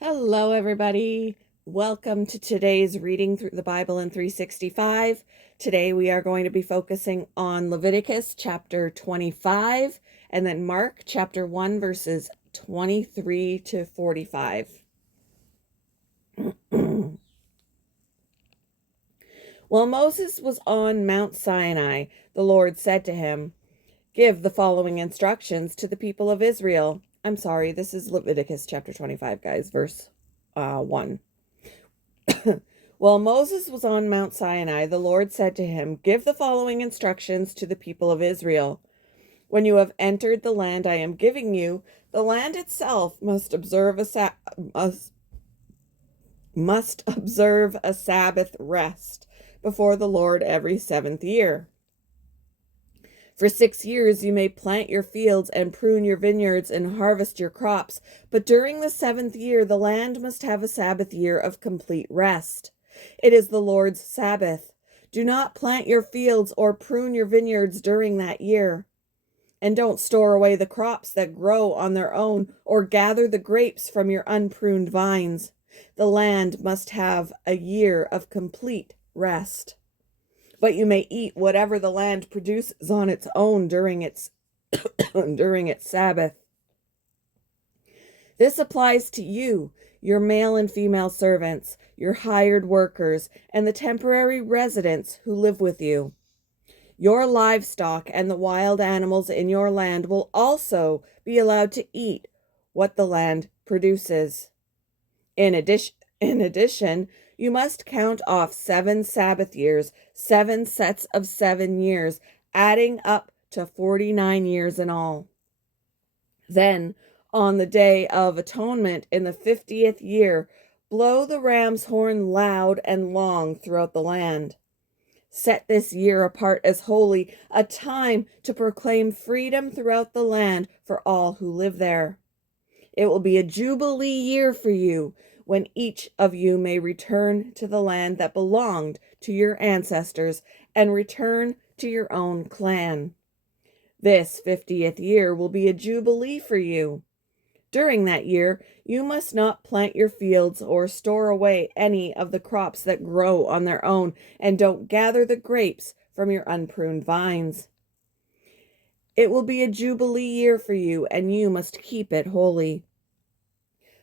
Hello, everybody. Welcome to today's reading through the Bible in 365. Today we are going to be focusing on Leviticus chapter 25 and then Mark chapter 1 verses 23 to 45. While Moses was on Mount Sinai, the Lord said to him, "Give the following instructions to the people of Israel." I'm sorry, this is Leviticus chapter 25, guys, verse 1. While Moses was on Mount Sinai, the Lord said to him, "Give the following instructions to the people of Israel. When you have entered the land I am giving you, the land itself must observe a Sabbath rest before the Lord every seventh year. For 6 years you may plant your fields and prune your vineyards and harvest your crops, but during the 7th year the land must have a Sabbath year of complete rest. It is the Lord's Sabbath. Do not plant your fields or prune your vineyards during that year. And don't store away the crops that grow on their own or gather the grapes from your unpruned vines. The land must have a year of complete rest. But you may eat whatever the land produces on its own during its Sabbath. This applies to you, your male and female servants, your hired workers, and the temporary residents who live with you. Your livestock and the wild animals in your land will also be allowed to eat what the land produces. In addition, you must count off 7 Sabbath years, 7 sets of 7 years, adding up to 49 years in all. Then, on the Day of Atonement in the 50th year, blow the ram's horn loud and long throughout the land. Set this year apart as holy, a time to proclaim freedom throughout the land for all who live there. It will be a jubilee year for you, when each of you may return to the land that belonged to your ancestors and return to your own clan. This 50th year will be a jubilee for you. During that year, you must not plant your fields or store away any of the crops that grow on their own, and don't gather the grapes from your unpruned vines. It will be a jubilee year for you, and you must keep it holy.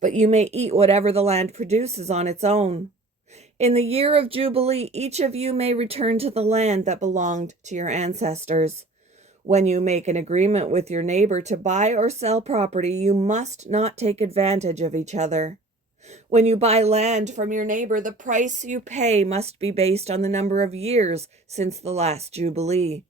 But you may eat whatever the land produces on its own. In the year of Jubilee, each of you may return to the land that belonged to your ancestors. When you make an agreement with your neighbor to buy or sell property, you must not take advantage of each other. When you buy land from your neighbor, the price you pay must be based on the number of years since the last Jubilee.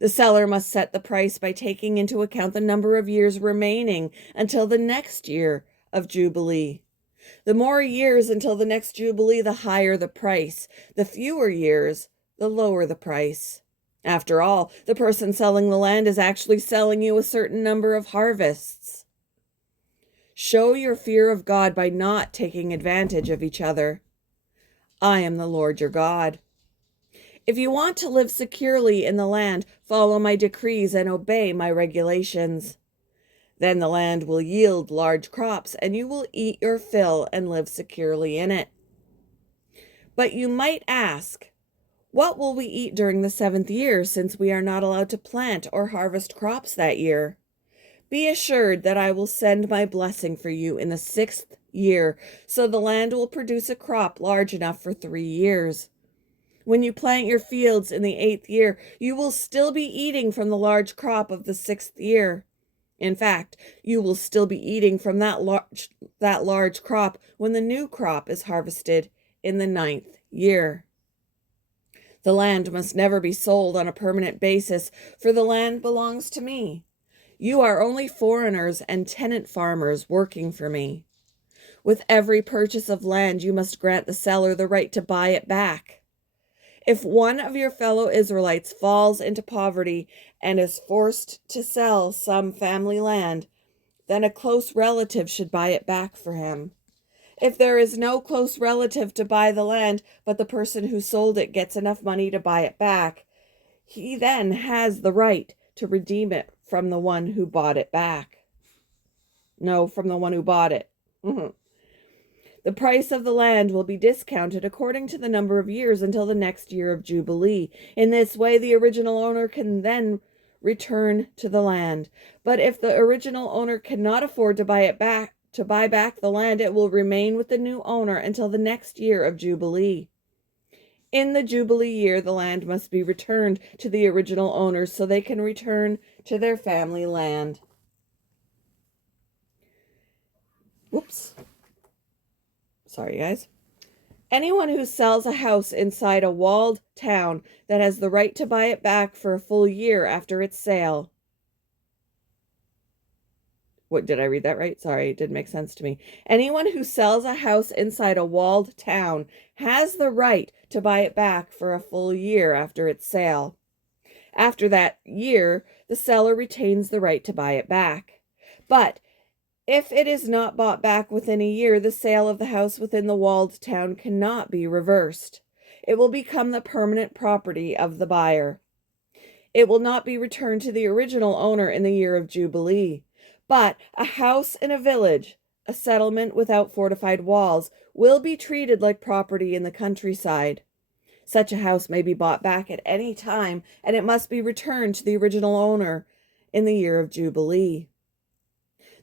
The seller must set the price by taking into account the number of years remaining until the next year of Jubilee. The more years until the next Jubilee, the higher the price. The fewer years, the lower the price. After all, the person selling the land is actually selling you a certain number of harvests. Show your fear of God by not taking advantage of each other. I am the Lord your God. If you want to live securely in the land, follow my decrees and obey my regulations. Then the land will yield large crops, and you will eat your fill and live securely in it. But you might ask, what will we eat during the 7th year, since we are not allowed to plant or harvest crops that year? Be assured that I will send my blessing for you in the 6th year, so the land will produce a crop large enough for 3 years. When you plant your fields in the 8th year, you will still be eating from the large crop of the 6th year. In fact, you will still be eating from that large crop when the new crop is harvested in the 9th year. The land must never be sold on a permanent basis, for the land belongs to me. You are only foreigners and tenant farmers working for me. With every purchase of land, you must grant the seller the right to buy it back. If one of your fellow Israelites falls into poverty and is forced to sell some family land, then a close relative should buy it back for him. If there is no close relative to buy the land, but the person who sold it gets enough money to buy it back, he then has the right to redeem it from the one who bought it back. No, from the one who bought it. The price of the land will be discounted according to the number of years until the next year of Jubilee. In this way, the original owner can then return to the land. But if the original owner cannot afford to buy back the land, it will remain with the new owner until the next year of Jubilee. In the Jubilee year, the land must be returned to the original owners so they can return to their family land. Whoops. Sorry, guys. Anyone who sells a house inside a walled town that has the right to buy it back for a full year after its sale. What, did I read that right? Sorry, it didn't make sense to me. Anyone who sells a house inside a walled town has the right to buy it back for a full year after its sale. After that year, the seller retains the right to buy it back. But if it is not bought back within a year, the sale of the house within the walled town cannot be reversed. It will become the permanent property of the buyer. It will not be returned to the original owner in the year of Jubilee. But a house in a village, a settlement without fortified walls, will be treated like property in the countryside. Such a house may be bought back at any time, and it must be returned to the original owner in the year of Jubilee.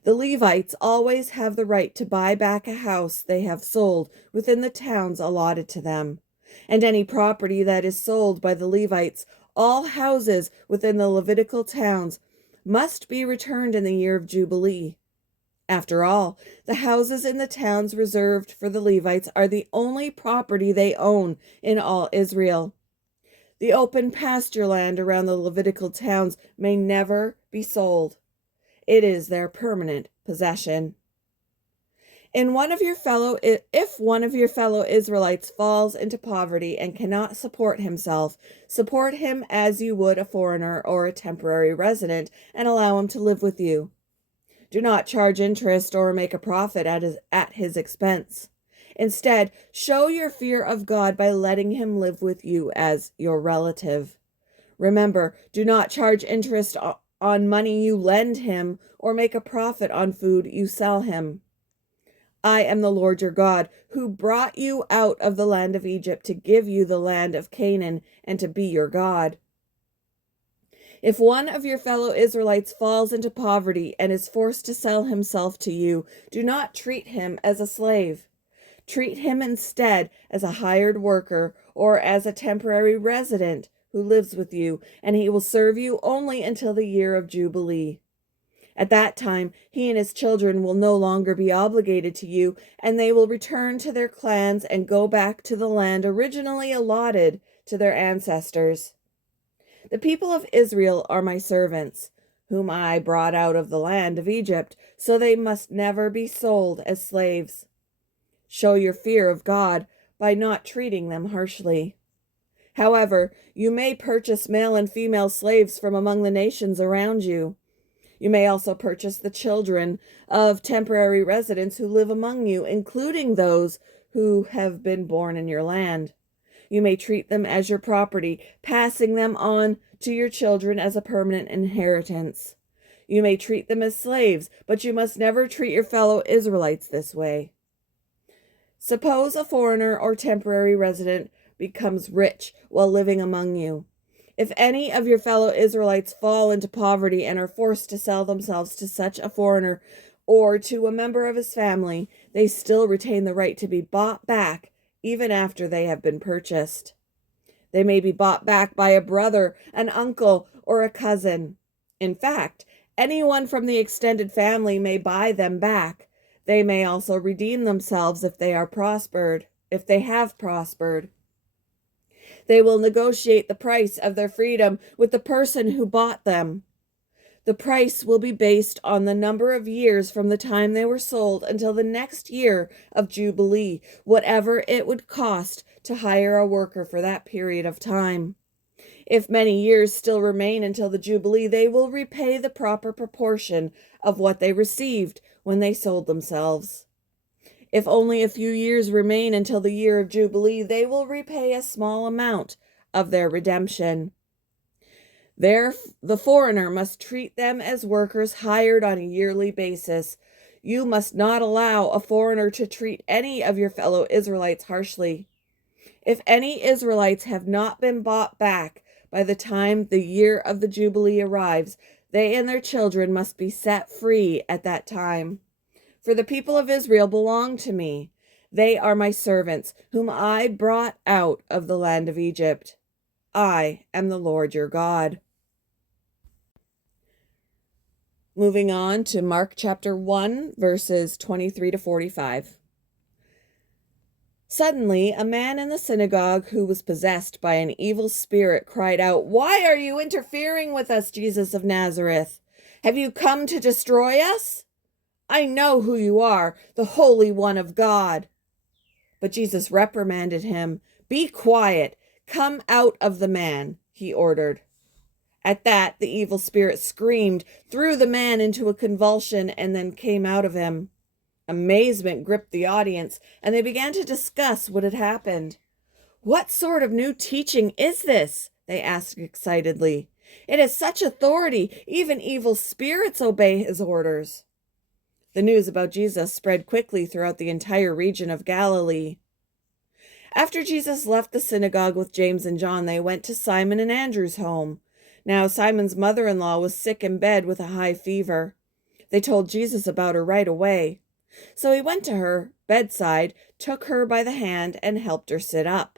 The Levites always have the right to buy back a house they have sold within the towns allotted to them. And any property that is sold by the Levites, all houses within the Levitical towns, must be returned in the year of Jubilee. After all, the houses in the towns reserved for the Levites are the only property they own in all Israel. The open pasture land around the Levitical towns may never be sold. It is their permanent possession. If one of your fellow Israelites falls into poverty and cannot support himself, support him as you would a foreigner or a temporary resident and allow him to live with you. Do not charge interest or make a profit at his expense. Instead, show your fear of God by letting him live with you as your relative. Remember, do not charge interest on money you lend him or make a profit on food you sell him. I am the Lord your God, who brought you out of the land of Egypt to give you the land of Canaan and to be your God. If one of your fellow Israelites falls into poverty and is forced to sell himself to you, do not treat him as a slave. Treat him instead as a hired worker or as a temporary resident who lives with you, and he will serve you only until the year of Jubilee. At that time, he and his children will no longer be obligated to you, and they will return to their clans and go back to the land originally allotted to their ancestors. The people of Israel are my servants, whom I brought out of the land of Egypt, so they must never be sold as slaves. Show your fear of God by not treating them harshly. However, you may purchase male and female slaves from among the nations around you. You may also purchase the children of temporary residents who live among you, including those who have been born in your land. You may treat them as your property, passing them on to your children as a permanent inheritance. You may treat them as slaves, but you must never treat your fellow Israelites this way. Suppose a foreigner or temporary resident becomes rich while living among you. If any of your fellow Israelites fall into poverty and are forced to sell themselves to such a foreigner or to a member of his family, they still retain the right to be bought back even after they have been purchased. They may be bought back by a brother, an uncle, or a cousin. In fact, anyone from the extended family may buy them back. They may also redeem themselves if they have prospered. They will negotiate the price of their freedom with the person who bought them. The price will be based on the number of years from the time they were sold until the next year of Jubilee, whatever it would cost to hire a worker for that period of time. If many years still remain until the Jubilee, they will repay the proper proportion of what they received when they sold themselves. If only a few years remain until the year of Jubilee, they will repay a small amount of their redemption. The foreigner must treat them as workers hired on a yearly basis. You must not allow a foreigner to treat any of your fellow Israelites harshly. If any Israelites have not been bought back by the time the year of the Jubilee arrives, they and their children must be set free at that time. For the people of Israel belong to me. They are my servants, whom I brought out of the land of Egypt. I am the Lord your God. Moving on to Mark chapter 1, verses 23 to 45. Suddenly, a man in the synagogue who was possessed by an evil spirit cried out, "Why are you interfering with us, Jesus of Nazareth? Have you come to destroy us? I know who you are, the Holy One of God." But Jesus reprimanded him. "Be quiet. Come out of the man," he ordered. At that, the evil spirit screamed, threw the man into a convulsion, and then came out of him. Amazement gripped the audience, and they began to discuss what had happened. "What sort of new teaching is this?" they asked excitedly. "It has such authority, even evil spirits obey his orders." The news about Jesus spread quickly throughout the entire region of Galilee. After Jesus left the synagogue with James and John, they went to Simon and Andrew's home. Now Simon's mother-in-law was sick in bed with a high fever. They told Jesus about her right away. So he went to her bedside, took her by the hand, and helped her sit up.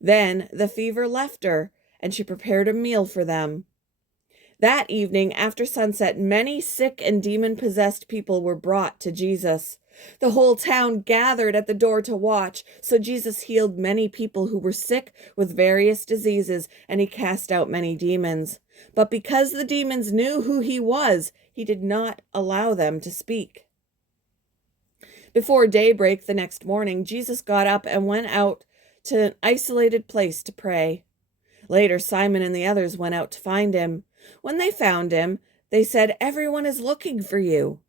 Then the fever left her, and she prepared a meal for them. That evening, after sunset, many sick and demon-possessed people were brought to Jesus. The whole town gathered at the door to watch, so Jesus healed many people who were sick with various diseases, and he cast out many demons. But because the demons knew who he was, he did not allow them to speak. Before daybreak the next morning, Jesus got up and went out to an isolated place to pray. Later, Simon and the others went out to find him. When they found him, they said, "Everyone is looking for you."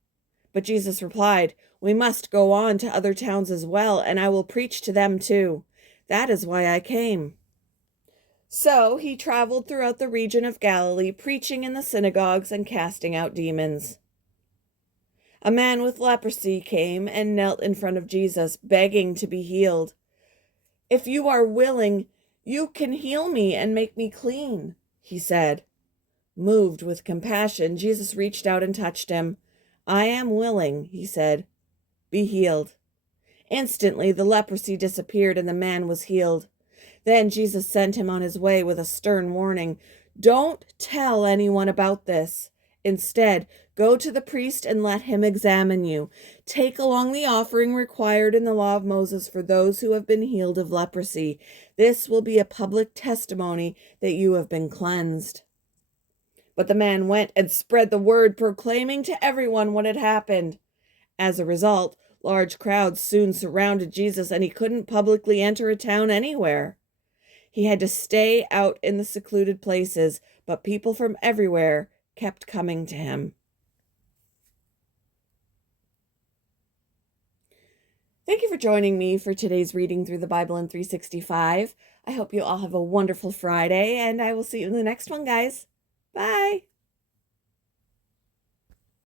But Jesus replied, "We must go on to other towns as well, and I will preach to them too. That is why I came." So he traveled throughout the region of Galilee, preaching in the synagogues and casting out demons. A man with leprosy came and knelt in front of Jesus, begging to be healed. "If you are willing, you can heal me and make me clean," he said. Moved with compassion, Jesus reached out and touched him. "I am willing," he said. "Be healed." Instantly, the leprosy disappeared and the man was healed. Then Jesus sent him on his way with a stern warning. "Don't tell anyone about this. Instead, go to the priest and let him examine you. Take along the offering required in the law of Moses for those who have been healed of leprosy. This will be a public testimony that you have been cleansed." But the man went and spread the word, proclaiming to everyone what had happened. As a result, large crowds soon surrounded Jesus, and he couldn't publicly enter a town anywhere. He had to stay out in the secluded places, but people from everywhere kept coming to him. Thank you for joining me for today's reading through the Bible in 365. I hope you all have a wonderful Friday, and I will see you in the next one, guys. Bye.